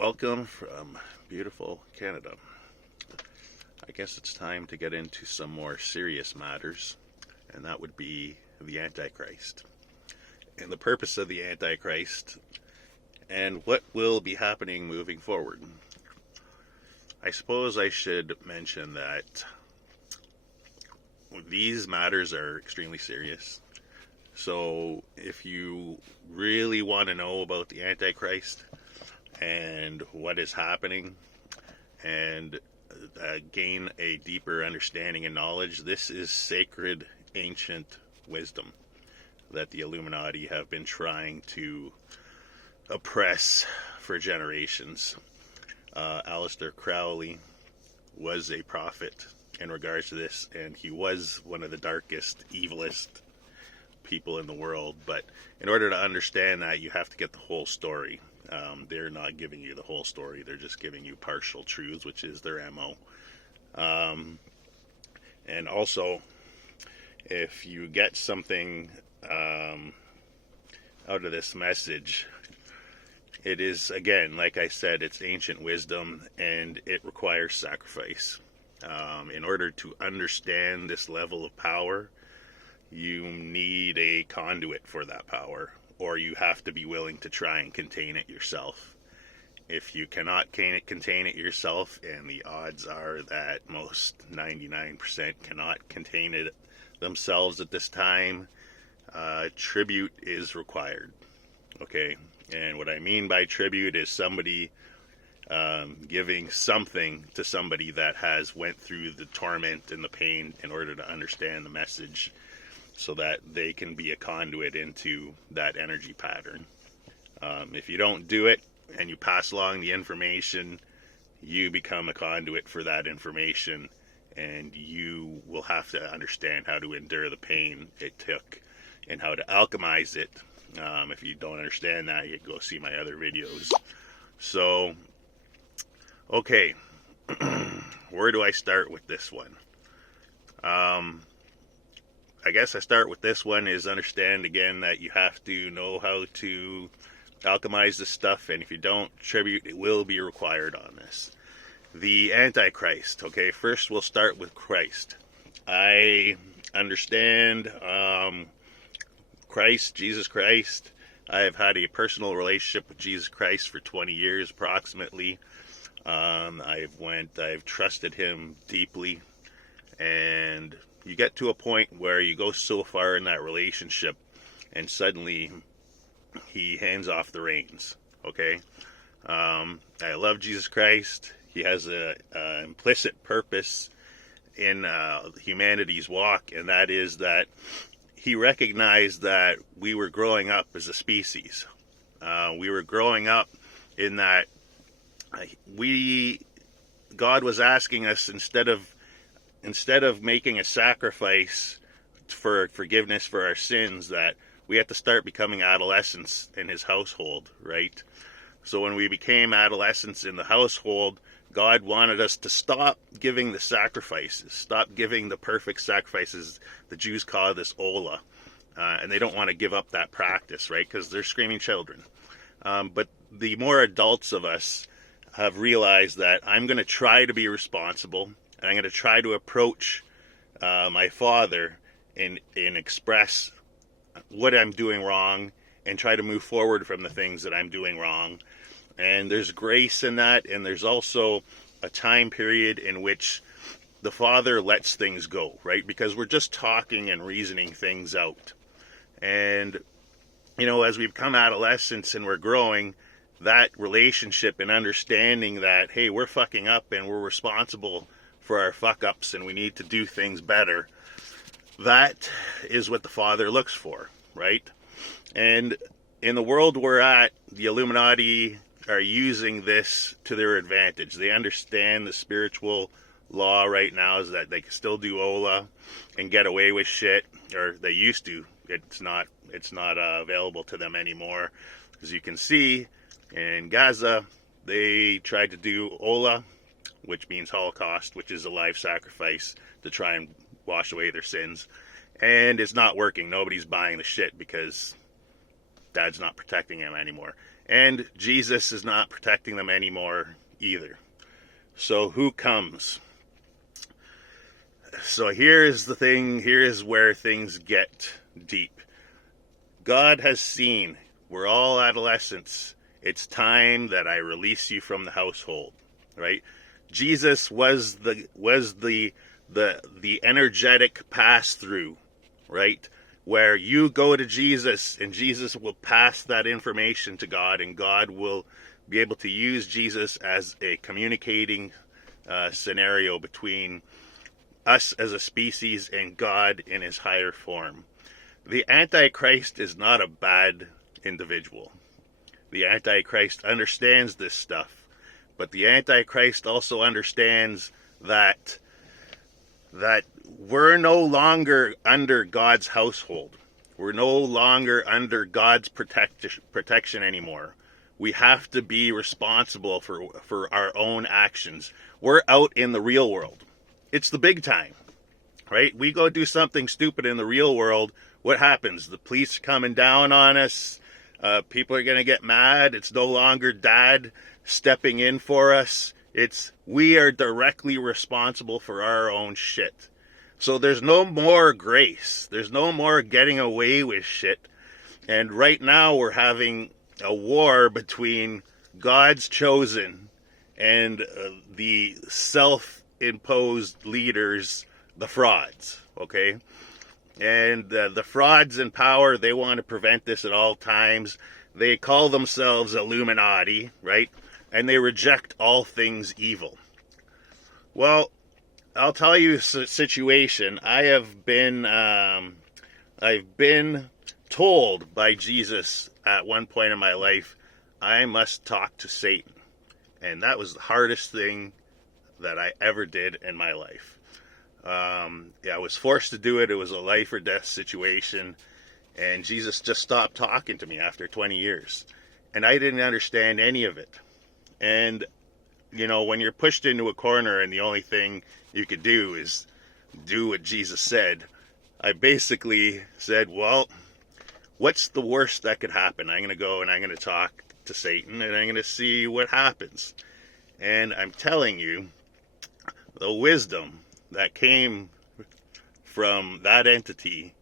Welcome from beautiful Canada. I guess it's time to get into some more serious matters, and that would be the Antichrist. And the purpose of the Antichrist, and what will be happening moving forward. I suppose I should mention that these matters are extremely serious. So if you really want to know about the Antichrist and what is happening and gain a deeper understanding and knowledge, this is sacred ancient wisdom that the Illuminati have been trying to oppress for generations. Aleister Crowley was a prophet in regards to this, and he was one of the darkest, evilest people in the world. But in order to understand that, you have to get the whole story. They're not giving you the whole story. They're just giving you partial truths, which is their MO. And also, if you get something out of this message, it is, again, like I said, it's ancient wisdom, and it requires sacrifice. In order to understand this level of power, you need a conduit for that power, or you have to be willing to try and contain it yourself. If you cannot contain it yourself, and the odds are that most 99% cannot contain it themselves at this time, tribute is required. Okay, and what I mean by tribute is somebody giving something to somebody that has went through the torment and the pain in order to understand the message, so that they can be a conduit into that energy pattern. If you don't do it and you pass along the information, you become a conduit for that information, and you will have to understand how to endure the pain it took and how to alchemize it. If you don't understand that, you can go see my other videos. So, okay, where do I start with this one? I guess I start with this one is understand again that you have to know how to alchemize this stuff, and if you don't, tribute it will be required on this. The Antichrist. Okay, first we'll start with Christ. I understand Christ, Jesus Christ. I have had a personal relationship with Jesus Christ for 20 years approximately. I've trusted him deeply, and you get to a point where you go so far in that relationship and suddenly he hands off the reins. Okay, I love Jesus Christ. He has an implicit purpose in humanity's walk, and that is that he recognized that we were growing up as a species. We were growing up in that God was asking us, instead of making a sacrifice for forgiveness for our sins, that we had to start becoming adolescents in his household, right? So when we became adolescents in the household, God wanted us to stop giving the sacrifices, stop giving the perfect sacrifices. The Jews call this Ola, and they don't want to give up that practice, right? Because they're screaming children. But the more adults of us have realized that I'm going to try to be responsible, and I'm going to try to approach my Father and express what I'm doing wrong and try to move forward from the things that I'm doing wrong. And there's grace in that, and there's also a time period in which the Father lets things go, right? Because we're just talking and reasoning things out. And, you know, as we become adolescents and we're growing, that relationship and understanding that, hey, we're fucking up and we're responsible for our fuck-ups and we need to do things better, that is what the Father looks for, right? And in the world we're at, the Illuminati are using this to their advantage. They understand the spiritual law right now is that they can still do Ola and get away with shit, or they used to. It's not available to them anymore. As you can see, in Gaza, they tried to do Ola, which means Holocaust, which is a live sacrifice to try and wash away their sins. And it's not working. Nobody's buying the shit because Dad's not protecting him anymore. And Jesus is not protecting them anymore either. So who comes? So here's the thing, here's where things get deep. God has seen, we're all adolescents. It's time that I release you from the household, right? Jesus was the energetic pass through, right? Where you go to Jesus and Jesus will pass that information to God, and God will be able to use Jesus as a communicating scenario between us as a species and God in his higher form. The Antichrist is not a bad individual. The Antichrist understands this stuff, but the Antichrist also understands that we're no longer under God's household. We're no longer under God's protection anymore. We have to be responsible for our own actions. We're out in the real world. It's the big time, right? We go do something stupid in the real world. What happens? The police are coming down on us. People are going to get mad. It's no longer dad stepping in for us. We are directly responsible for our own shit. So there's no more grace. There's no more getting away with shit. And right now we're having a war between God's chosen and the self-imposed leaders, the frauds, okay? And the frauds in power, they want to prevent this at all times. They call themselves Illuminati, right? And they reject all things evil. Well, I'll tell you a situation. I've been told by Jesus at one point in my life, I must talk to Satan. And that was the hardest thing that I ever did in my life. I was forced to do it. It was a life or death situation. And Jesus just stopped talking to me after 20 years. And I didn't understand any of it. And, when you're pushed into a corner and the only thing you could do is do what Jesus said, I basically said, well, what's the worst that could happen? I'm going to go and I'm going to talk to Satan and I'm going to see what happens. And I'm telling you, the wisdom that came from that entity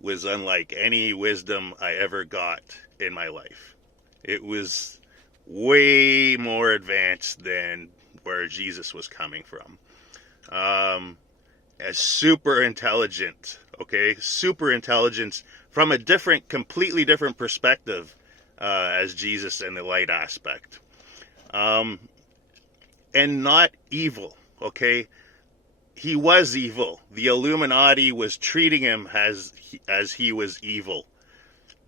was unlike any wisdom I ever got in my life. It was way more advanced than where Jesus was coming from. As super intelligent, okay? Super intelligence from a completely different perspective as Jesus in the light aspect. And not evil, okay? He was evil. The Illuminati was treating him as he was evil.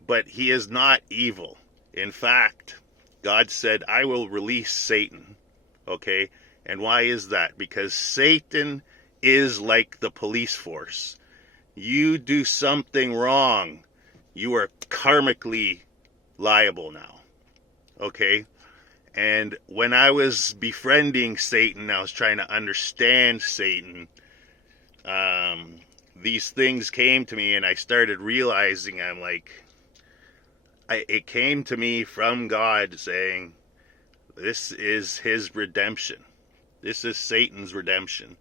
But he is not evil. In fact, God said, I will release Satan, okay? And why is that? Because Satan is like the police force. You do something wrong, you are karmically liable now, okay? And when I was befriending Satan, I was trying to understand Satan, these things came to me and I started realizing it came to me from God saying, this is his redemption. This is Satan's redemption.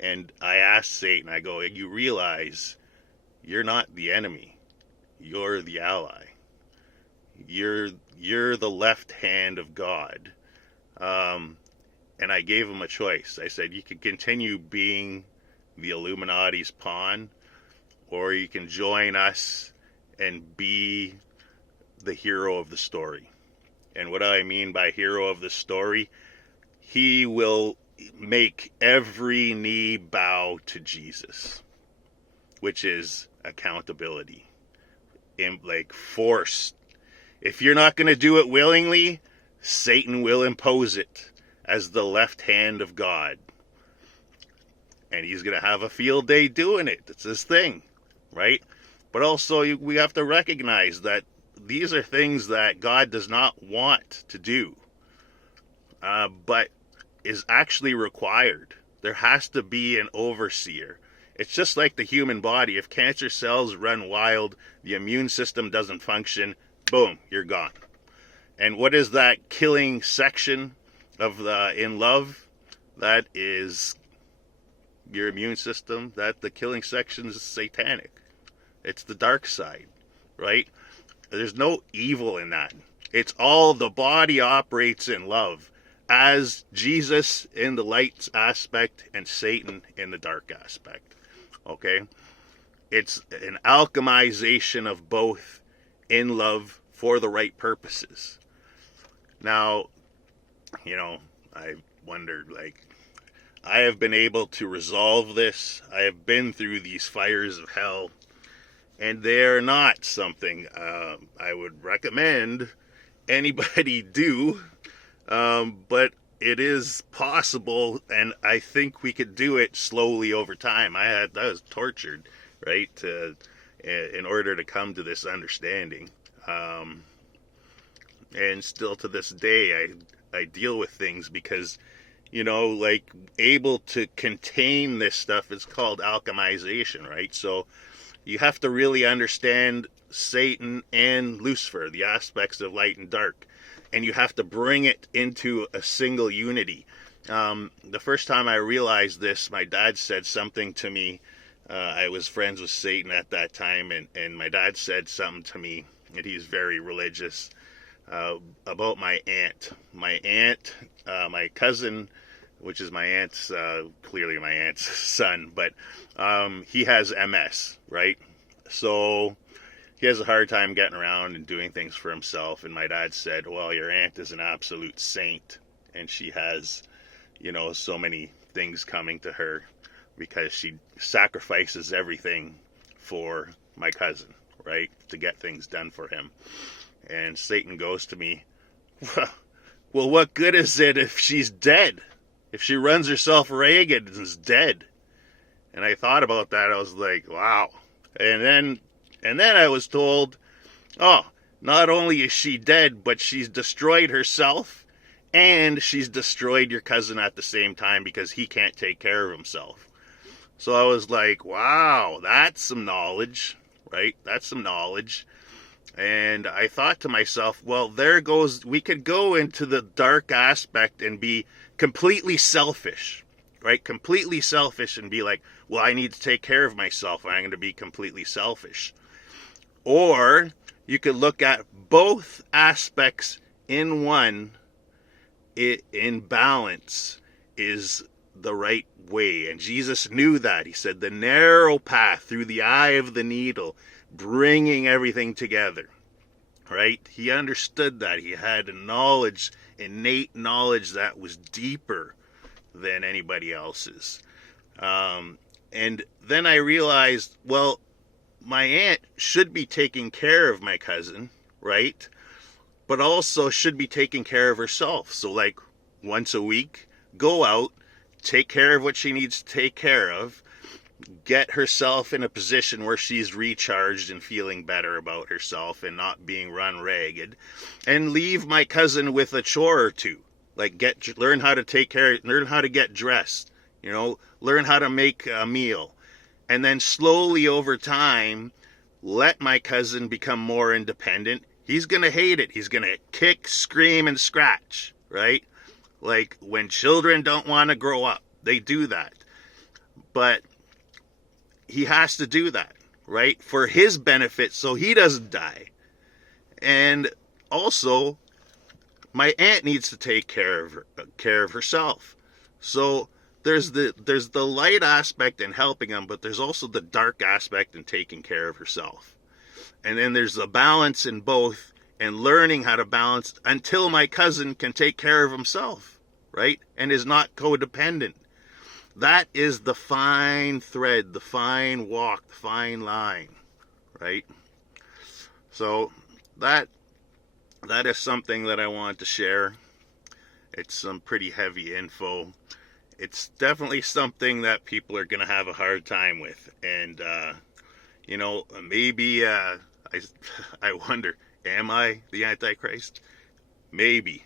And I asked Satan, I go, you realize you're not the enemy. You're the ally. You're the left hand of God. And I gave him a choice. I said, you can continue being the Illuminati's pawn, or you can join us and be the hero of the story. And what I mean by hero of the story, he will make every knee bow to Jesus, which is accountability. Force. If you're not going to do it willingly, Satan will impose it as the left hand of God. And he's going to have a field day doing it. It's his thing, right? But also we have to recognize that these are things that God does not want to do, but is actually required. There has to be an overseer. It's just like the human body. If cancer cells run wild, the immune system doesn't function, boom, you're gone. And what is that killing section of the in love? That is your immune system. That the killing section is satanic. It's the dark side, right? There's no evil in that. It's all the body operates in love, as Jesus in the light aspect and Satan in the dark aspect. Okay? It's an alchemization of both in love for the right purposes. Now, I wondered, I have been able to resolve this. I have been through these fires of hell, and they're not something I would recommend anybody do, but it is possible, and I think we could do it slowly over time. I was tortured, right, in order to come to this understanding, and still to this day I deal with things because able to contain this stuff is called alchemization, right? So you have to really understand Satan and Lucifer, the aspects of light and dark, and you have to bring it into a single unity. The first time I realized this, my dad said something to me. I was friends with Satan at that time, and my dad said something to me, and he's very religious, about my aunt. My cousin, which is my aunt's, clearly my aunt's son, but he has MS, right? So he has a hard time getting around and doing things for himself. And my dad said, well, your aunt is an absolute saint, and she has, so many things coming to her because she sacrifices everything for my cousin, right, to get things done for him. And Satan goes to me, well, what good is it if she's dead? If she runs herself ragged and is dead? And I thought about that. I was like, wow. And then I was told, oh, not only is she dead, but she's destroyed herself, and she's destroyed your cousin at the same time because he can't take care of himself. So I was like, wow, that's some knowledge, right? That's some knowledge. And I thought to myself, well, we could go into the dark aspect and be completely selfish, right? Completely selfish and be like, well, I need to take care of myself. I'm going to be completely selfish. Or you could look at both aspects in one. In balance is the right way. And Jesus knew that. He said the narrow path through the eye of the needle, bringing everything together, right? He understood that. He had a knowledge, innate knowledge that was deeper than anybody else's. And then I realized, well, my aunt should be taking care of my cousin, right? But also should be taking care of herself. So once a week, go out, take care of what she needs to take care of, get herself in a position where she's recharged and feeling better about herself and not being run ragged, and leave my cousin with a chore or two. Learn how to learn how to get dressed, learn how to make a meal. And then slowly over time, let my cousin become more independent. He's going to hate it. He's going to kick, scream, and scratch, right? Like when children don't want to grow up, they do that. But he has to do that, right? For his benefit, so he doesn't die. And also, my aunt needs to take care of herself. So there's the light aspect in helping him, but there's also the dark aspect in taking care of herself. And then there's the balance in both, and learning how to balance until my cousin can take care of himself, right? And is not codependent. That is the fine thread, the fine walk, the fine line, right? So that is something that I want to share. It's some pretty heavy info. It's definitely something that people are going to have a hard time with. And, maybe, I wonder, am I the Antichrist? Maybe.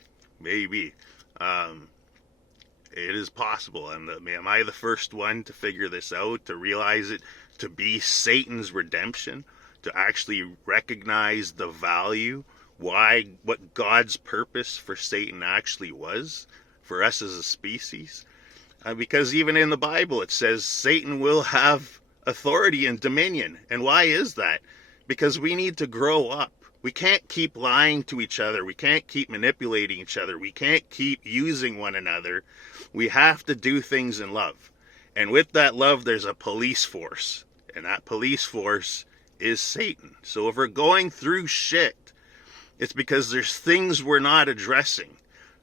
It is possible. Am I the first one to figure this out, to realize it, to be Satan's redemption, to actually recognize the value what God's purpose for Satan actually was for us as a species. Because even in the Bible it says Satan will have authority and dominion. And why is that? Because we need to grow up. We can't keep lying to each other. We can't keep manipulating each other. We can't keep using one another. We have to do things in love. And with that love, there's a police force. And that police force is Satan. So if we're going through shit, it's because there's things we're not addressing.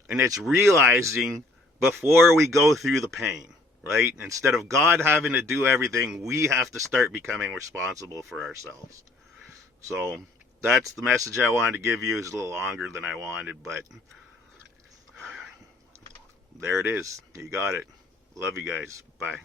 And it's realizing before we go through the pain, right? Instead of God having to do everything, we have to start becoming responsible for ourselves. So that's the message I wanted to give you. It's a little longer than I wanted, but there it is. You got it. Love you guys. Bye.